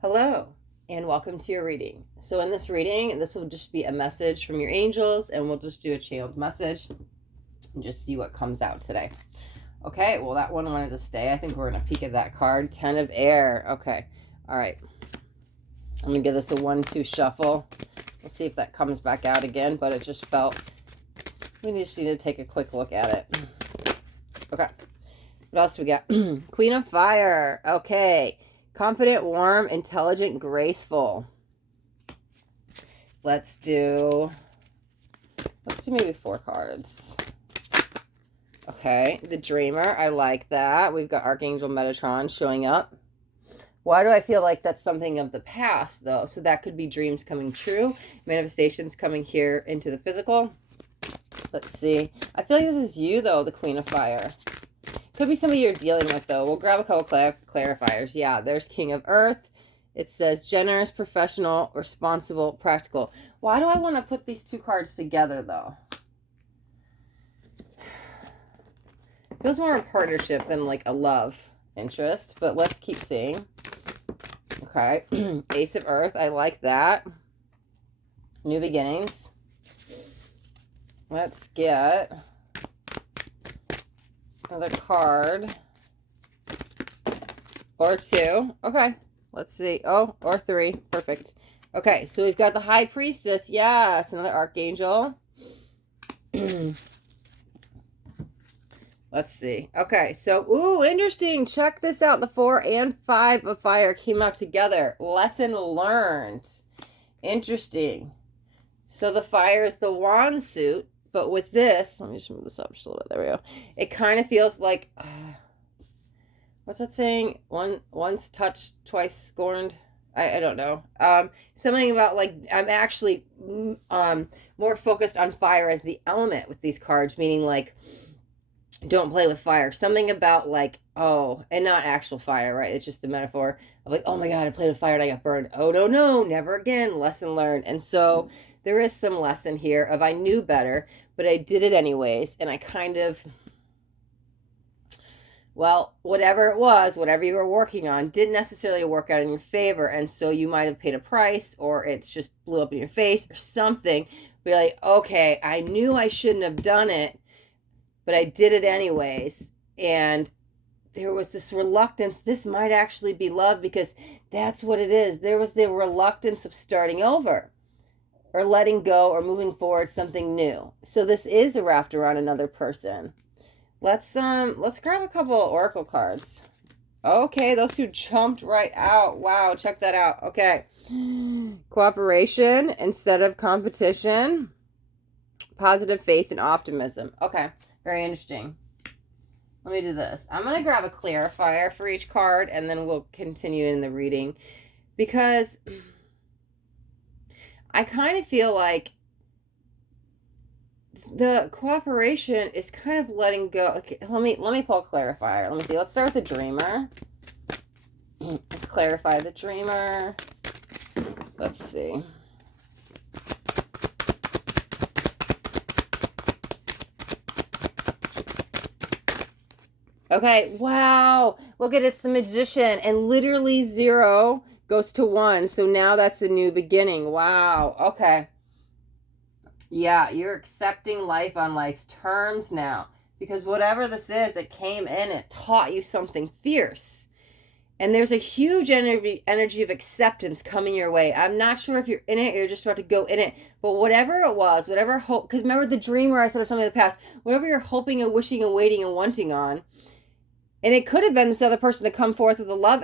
Hello, and welcome to your reading. So, in this reading, this will just be a message from your angels, and we'll just do a channeled message and just see what comes out today. Okay, well, that one wanted to stay. I think we're going to peek at that card. 10 of Air. Okay, all right. I'm going to give this a 1-2 shuffle. We'll see if that comes back out again, but it just felt we just need to take a quick look at it. Okay, what else do we got? Queen of Fire. Okay. Confident, warm, intelligent, graceful. Let's do maybe 4 cards. Okay, the Dreamer. I like that. We've got Archangel Metatron showing up. Why do I feel like that's something of the past, though? So that could be dreams coming true, manifestations coming here into the physical. Let's see. I feel like this is you, though, the Queen of Fire. Could be somebody you're dealing with, though. We'll grab a couple clarifiers. Yeah, there's King of Earth. It says generous, professional, responsible, practical. Why do I want to put these 2 cards together, though? It feels more a partnership than like a love interest, but let's keep seeing. Okay. Ace of Earth. I like that. New beginnings. Let's get another card. Or 2. Okay. Let's see. Oh, or 3. Perfect. Okay, so we've got the High Priestess. Yes, another Archangel. Let's see. Okay, so, ooh, interesting. Check this out. The 4 and 5 of Fire came out together. Lesson learned. Interesting. So the Fire is the wand suit, but with this, let me just move this up just a little bit. There we go. It kind of feels like, what's that saying? Once touched, twice scorned. I don't know. Something about like I'm actually more focused on fire as the element with these cards, meaning like don't play with fire. Something about like, oh, and not actual fire, right? It's just the metaphor of like, oh my God, I played with fire and I got burned. Oh, no, never again. Lesson learned. And so there is some lesson here of I knew better, but I did it anyways. And I kind of, well, whatever it was, whatever you were working on, didn't necessarily work out in your favor. And so you might have paid a price, or it's just blew up in your face or something. But you're like, okay, I knew I shouldn't have done it, but I did it anyways. And there was this reluctance. This might actually be love, because that's what it is. There was the reluctance of starting over or letting go or moving forward something new. So this is wrapped around another person. Let's grab a couple of oracle cards. Okay, those 2 jumped right out. Wow, check that out. Okay. Cooperation instead of competition. Positive faith and optimism. Okay, very interesting. Let me do this. I'm going to grab a clarifier for each card, and then we'll continue in the reading, because I kind of feel like the cooperation is kind of letting go. Okay, let me pull a clarifier. Let me see. Let's start with the Dreamer. Let's clarify the Dreamer. Let's see. Okay, wow. Look at it's the Magician, and literally 0 goes to 1. So now that's a new beginning. Wow. Okay. Yeah, you're accepting life on life's terms now, because whatever this is, it came in, it taught you something fierce. And there's a huge energy of acceptance coming your way. I'm not sure if you're in it or you're just about to go in it, but whatever it was, whatever hope, because remember the Dreamer, I said, or something in the past, whatever you're hoping and wishing and waiting and wanting on, and it could have been this other person to come forth with a love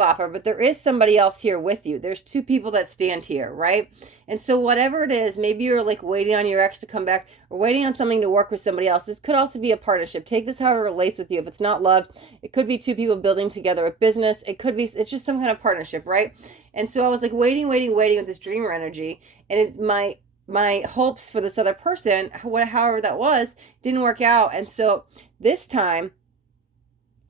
offer, but there is somebody else here with you. There's 2 people that stand here, right? And so whatever it is, maybe you're like waiting on your ex to come back, or waiting on something to work with somebody else. This could also be a partnership. Take this however it relates with you. If it's not love, it could be 2 people building together a business. It could be, it's just some kind of partnership, right? And so I was like waiting with this Dreamer energy, and my hopes for this other person, however that was, didn't work out. And so this time,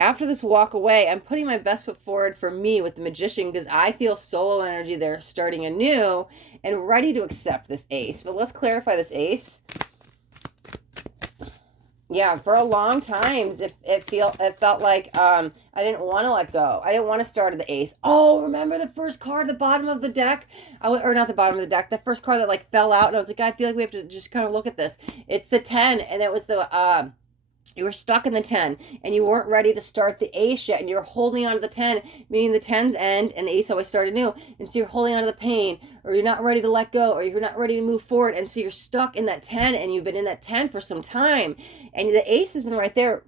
after this walk away, I'm putting my best foot forward for me with the Magician, because I feel solo energy there, starting anew and ready to accept this Ace. But let's clarify this Ace. Yeah, for a long times it felt like I didn't want to let go. I didn't want to start at the ace. Oh, remember the first card at the bottom of the deck? Or not the bottom of the deck, the first card that like fell out, and I was like, I feel like we have to just kind of look at this. It's the 10, and it was the you were stuck in the 10 and you weren't ready to start the ace yet, and you're holding on to the 10, meaning the 10's end and the ace always started new, and so you're holding on to the pain, or you're not ready to let go, or you're not ready to move forward, and so you're stuck in that 10, and you've been in that 10 for some time, and the ace has been right there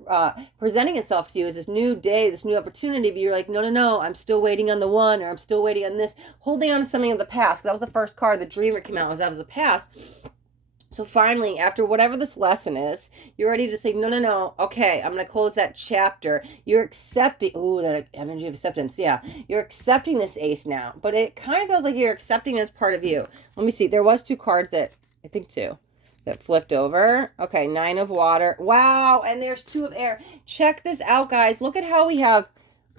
presenting itself to you as this new day, this new opportunity, but you're like, no, no, no, I'm still waiting on the 1, or I'm still waiting on this, holding on to something of the past. That was the first card the dreamer came out, that was the past. So finally, after whatever this lesson is, you're ready to say, no, no, no, okay, I'm going to close that chapter. You're accepting, ooh, that energy of acceptance, yeah. You're accepting this ace now, but it kind of goes like you're accepting it as part of you. Let me see, there was 2 cards that, I think 2, that flipped over. Okay, 9 of water. Wow, and there's 2 of air. Check this out, guys. Look at how we have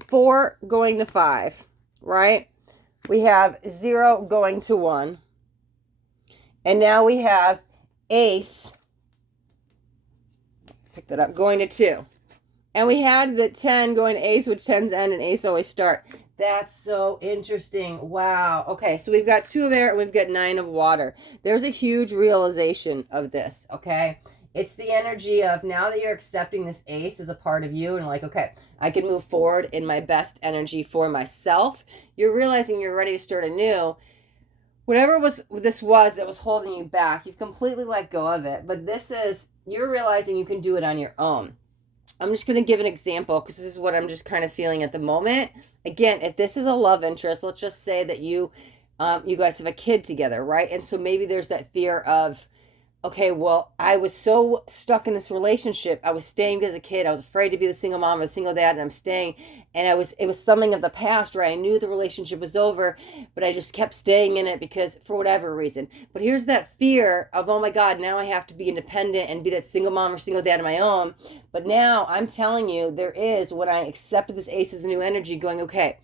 4 going to 5, right? We have 0 going to 1. And now we have ace, pick that up, going to 2. And we had the 10 going to ace, which 10's end and ace always start. That's so interesting. Wow. Okay, so we've got 2 of air and we've got 9 of water. There's a huge realization of this, okay? It's the energy of now that you're accepting this ace as a part of you and like, okay, I can move forward in my best energy for myself. You're realizing you're ready to start anew. Whatever this was that was holding you back, you've completely let go of it. But this is, you're realizing you can do it on your own. I'm just going to give an example because this is what I'm just kind of feeling at the moment. Again, if this is a love interest, let's just say that you guys have a kid together, right? And so maybe there's that fear of, okay, well, I was so stuck in this relationship. I was staying because a kid. I was afraid to be the single mom or the single dad, and I'm staying. And it was something of the past, right? I knew the relationship was over, but I just kept staying in it because for whatever reason. But here's that fear of, oh my God, now I have to be independent and be that single mom or single dad on my own. But now I'm telling you, there is, when I accepted this ace as a new energy, going, okay,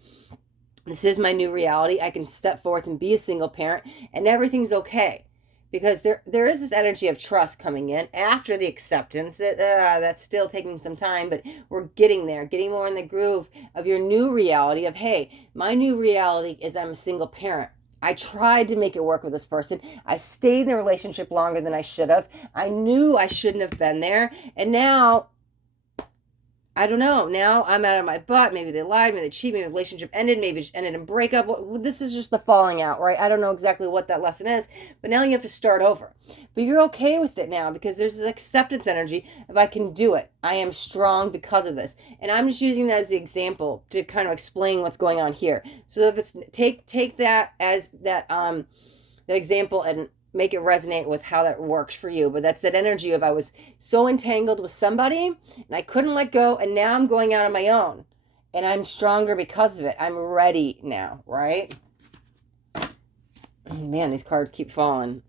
this is my new reality. I can step forth and be a single parent, and everything's okay. Because there is this energy of trust coming in after the acceptance that's still taking some time, but we're getting there, getting more in the groove of your new reality of, hey, my new reality is I'm a single parent. I tried to make it work with this person. I stayed in the relationship longer than I should have. I knew I shouldn't have been there. And now, I don't know. Now I'm out of my butt. Maybe they lied. Maybe they cheated. Maybe the relationship ended. Maybe it just ended in breakup. This is just the falling out, right? I don't know exactly what that lesson is, but now you have to start over. But you're okay with it now because there's this acceptance energy of I can do it. I am strong because of this. And I'm just using that as the example to kind of explain what's going on here. So if it's take that as that example and make it resonate with how that works for you. But that's that energy of I was so entangled with somebody and I couldn't let go, and now I'm going out on my own and I'm stronger because of it. I'm ready now, right? Man, these cards keep falling.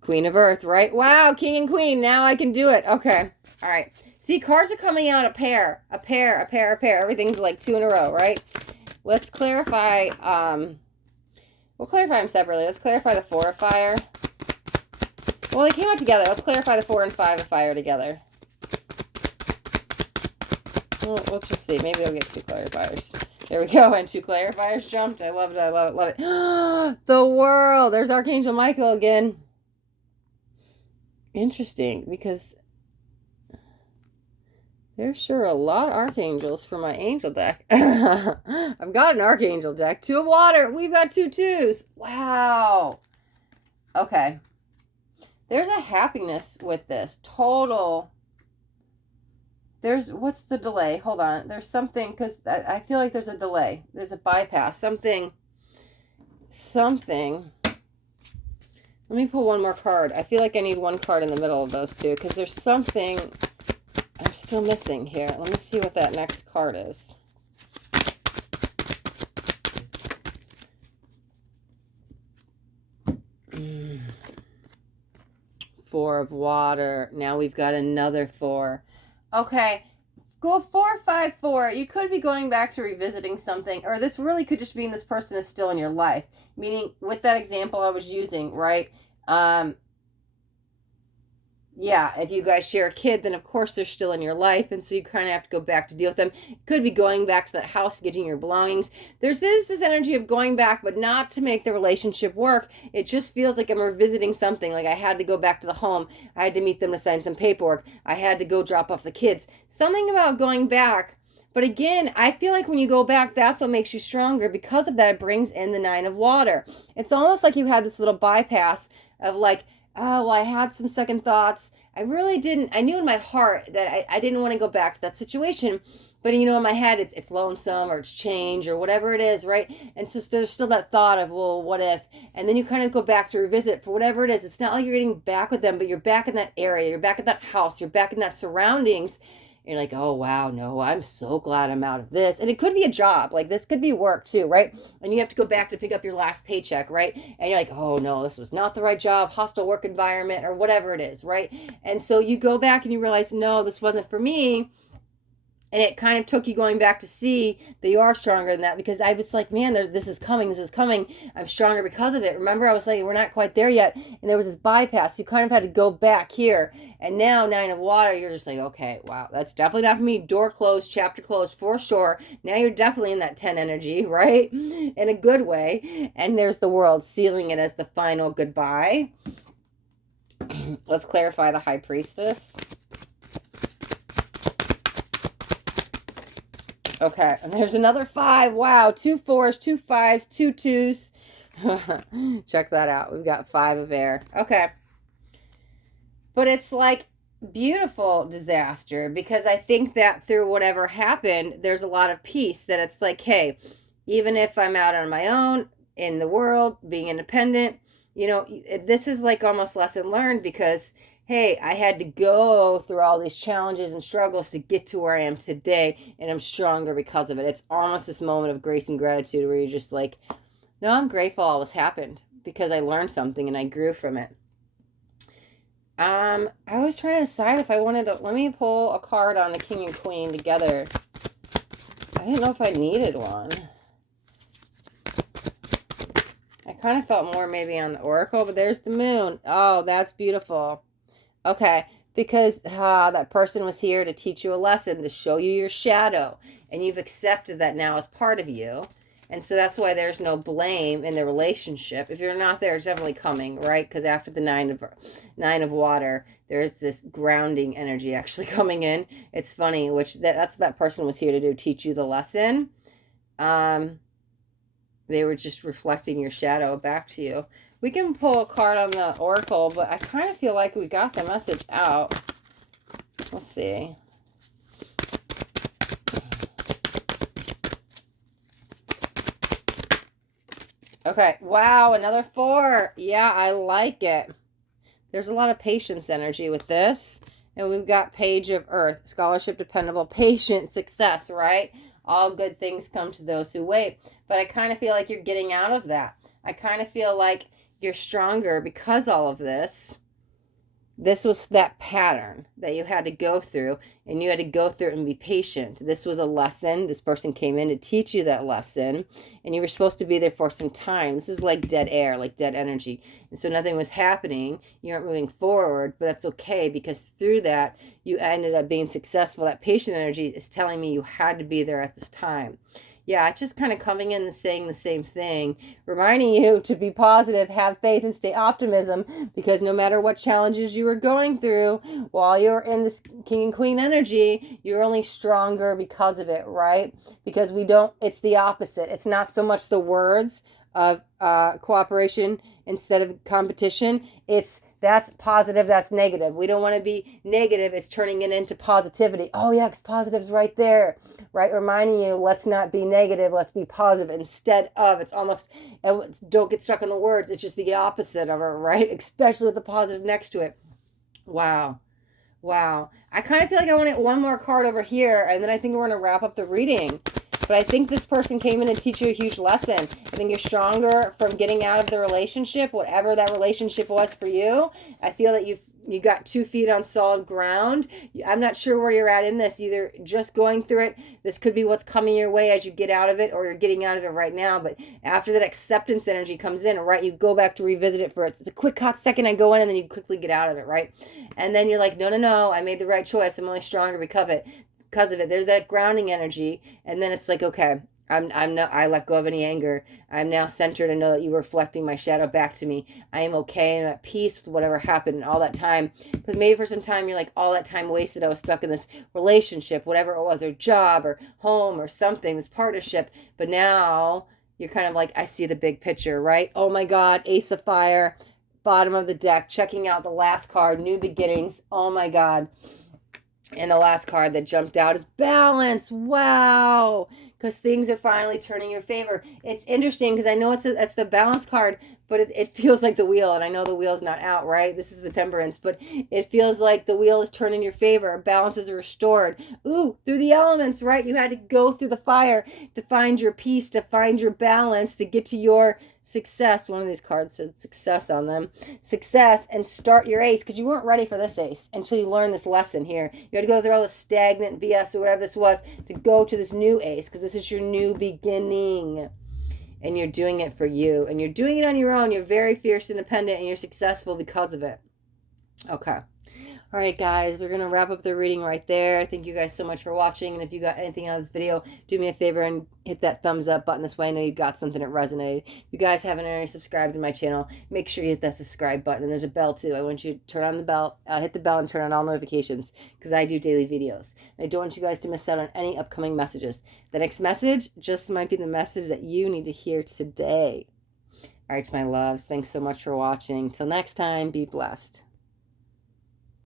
Queen of Earth, right? Wow, King and Queen. Now I can do it. Okay. All right. See, cards are coming out a pair. Everything's like 2 in a row, right? Let's clarify. We'll clarify them separately. Let's clarify the 4 of fire. Well, they came out together. Let's clarify the 4 and 5 of fire together. Well, let's just see. Maybe I'll get 2 clarifiers. There we go. And 2 clarifiers jumped. I love it. I love it. Love it. The World. There's Archangel Michael again. Interesting, because there's sure a lot of archangels for my angel deck. I've got an archangel deck. 2 of water. We've got 2 2s. Wow. Okay. There's a happiness with this. Total. What's the delay? Hold on. There's something, because I feel like there's a delay. There's a bypass. Something. Let me pull one more card. I feel like I need 1 card in the middle of those 2, because there's something I'm still missing here. Let me see what that next card is. Four of water. Now we've got another 4. Okay. Go 4, 5, 4. You could be going back to revisiting something, or this really could just mean this person is still in your life. Meaning, with that example I was using, right? Yeah, if you guys share a kid, then of course they're still in your life, and so you kind of have to go back to deal with them. Could be going back to that house, getting your belongings. There's this energy of going back, but not to make the relationship work. It just feels like I'm revisiting something. Like I had to go back to the home. I had to meet them to sign some paperwork. I had to go drop off the kids. Something about going back. But again, I feel like when you go back, that's what makes you stronger. Because of that, it brings in the Nine of Water. It's almost like you had this little bypass of like, oh, well, I had some second thoughts. I really didn't. I knew in my heart that I didn't want to go back to that situation. But, you know, in my head, it's lonesome or it's change or whatever it is, right? And so there's still that thought of, well, what if? And then you kind of go back to revisit for whatever it is. It's not like you're getting back with them, but you're back in that area. You're back in that house. You're back in that surroundings. You're like, oh, wow, no, I'm so glad I'm out of this. And it could be a job. Like, this could be work, too, right? And you have to go back to pick up your last paycheck, right? And you're like, oh, no, this was not the right job, hostile work environment, or whatever it is, right? And so you go back and you realize, no, this wasn't for me. And it kind of took you going back to see that you are stronger than that, because I was like, man, this is coming. I'm stronger because of it. Remember, I was saying we're not quite there yet. And there was this bypass. You kind of had to go back here. And now, Nine of Water, you're just like, okay, wow, that's definitely not for me. Door closed, chapter closed, for sure. Now you're definitely in that 10 energy, right? In a good way. And there's the World, sealing it as the final goodbye. Let's clarify the High Priestess. Okay, and there's another 5. Wow, 2 4s, 2 5s, 2 2s. Check that out. We've got 5 of air. Okay. But it's like beautiful disaster, because I think that through whatever happened, there's a lot of peace, that it's like, hey, even if I'm out on my own in the world, being independent, you know, this is like almost lesson learned, because hey, I had to go through all these challenges and struggles to get to where I am today, and I'm stronger because of it. It's almost this moment of grace and gratitude where you're just like, no, I'm grateful all this happened because I learned something and I grew from it. I was trying to decide if I wanted to, let me pull a card on the King and Queen together. I didn't know if I needed one. I kind of felt more maybe on the Oracle, but there's the Moon. Oh, that's beautiful. Okay, because that person was here to teach you a lesson, to show you your shadow, and you've accepted that now as part of you. And so that's why there's no blame in the relationship. If you're not there, it's definitely coming, right? Because after the nine of water, there's this grounding energy actually coming in. It's funny, which that's what that person was here to do, teach you the lesson. They were just reflecting your shadow back to you. We can pull a card on the Oracle, but I kind of feel like we got the message out. We'll see. Okay. Wow, another 4. Yeah, I like it. There's a lot of patience energy with this. And we've got Page of Earth. Scholarship, dependable, patient, success, right? All good things come to those who wait. But I kind of feel like you're getting out of that. I kind of feel like you're stronger because all of this was that pattern that you had to go through, and you had to go through it and be patient. This was a lesson. This person came in to teach you that lesson, and you were supposed to be there for some time. This is like dead air, like dead energy. And so nothing was happening. You aren't moving forward, but that's okay, because through that, you ended up being successful. That patient energy is telling me you had to be there at this time. Yeah, it's just kind of coming in and saying the same thing, reminding you to be positive, have faith, and stay optimism, because no matter what challenges you are going through, while you're in this King and Queen energy, you're only stronger because of it, right? Because it's the opposite. It's not so much the words of cooperation instead of competition. That's positive, that's negative. We don't want to be negative. It's turning it into positivity. Oh, yeah, because positive's right there, right? Reminding you, let's not be negative, let's be positive. Instead of, don't get stuck in the words. It's just the opposite of it, right? Especially with the positive next to it. Wow. I kind of feel like I want one more card over here, and then I think we're going to wrap up the reading. But I think this person came in to teach you a huge lesson. I think you're stronger from getting out of the relationship, whatever that relationship was for you. I feel that You got 2 feet on solid ground. I'm not sure where you're at in this, either just going through it. This could be what's coming your way as you get out of it, or you're getting out of it right now. But after that acceptance energy comes in, right, you go back to revisit it for it's a quick hot second. I go in and then you quickly get out of it, right? And then you're like, no, I made the right choice. I'm only stronger because of it. There's that grounding energy. And then it's like, okay, I let go of any anger. I'm now centered and know that you were reflecting my shadow back to me. I am okay and at peace with whatever happened all that time. Because maybe for some time you're like, all that time wasted, I was stuck in this relationship, whatever it was, or job or home or something, this partnership. But now you're kind of like, I see the big picture, right? Oh my God, Ace of Fire, bottom of the deck, checking out the last card, New Beginnings. Oh my God. And the last card that jumped out is Balance. Wow. Because things are finally turning your favor. It's interesting because I know it's the Balance card, but it feels like the wheel. And I know the wheel's not out, right? This is the Temperance. But it feels like the wheel is turning your favor. Balance is restored. Ooh, through the elements, right? You had to go through the fire to find your peace, to find your balance, to get to your success. One of these cards said success on them. Success, and start your ace, because you weren't ready for this ace until you learned this lesson here. You had to go through all the stagnant BS or whatever this was to go to this new ace, because this is your new beginning. And you're doing it for you. And you're doing it on your own. You're very fierce, independent, and you're successful because of it. Okay. All right, guys, we're going to wrap up the reading right there. Thank you guys so much for watching. And if you got anything out of this video, do me a favor and hit that thumbs up button. This way I know you got something that resonated. If you guys haven't already subscribed to my channel, make sure you hit that subscribe button. And there's a bell, too. I want you to turn on the bell, hit the bell and turn on all notifications, because I do daily videos. And I don't want you guys to miss out on any upcoming messages. The next message just might be the message that you need to hear today. All right, my loves, thanks so much for watching. Till next time, be blessed.